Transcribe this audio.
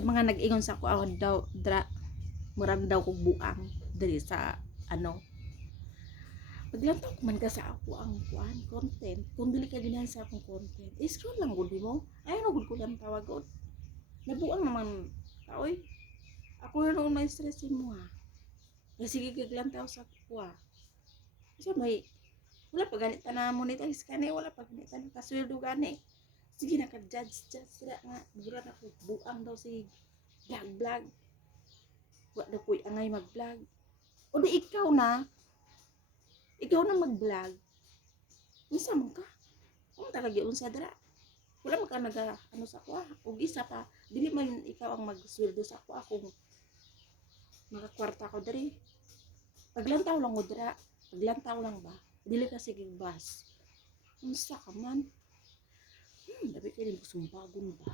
sa mga nag-ingon sa ako daw dra murag daw kog buang diri sa ano. Paglantaw ko man ka sa ako ang kuan content. Kung dili ka ganahan sa akong content, scroll lang gud mo. Ay no gud ko lang tawag gud. Nabuang naman ka oy. Ako na noon may stress mo ha. Sige kaglantaw sa kuha. Kasi may wala pa ganit na monetize ka ni, wala pa ganit na kasweldo gani. Sige na ka-judge sila nga burat ako buang daw si vlog. Wa daw ko'y angay mag-vlog. O di ikaw na mag-vlog. Isa man ka. Kung talaga unsa dira. Wala man ka naga ano sa kuha. O isa pa, dili man ikaw ang magsweldo sa kuha kung makakwarta ko diri. Paglantaw lang mo dira. Paglantaw lang ba? Dili ka sige bas. Unsa ka man? Dabi kayo din sumbagon ba?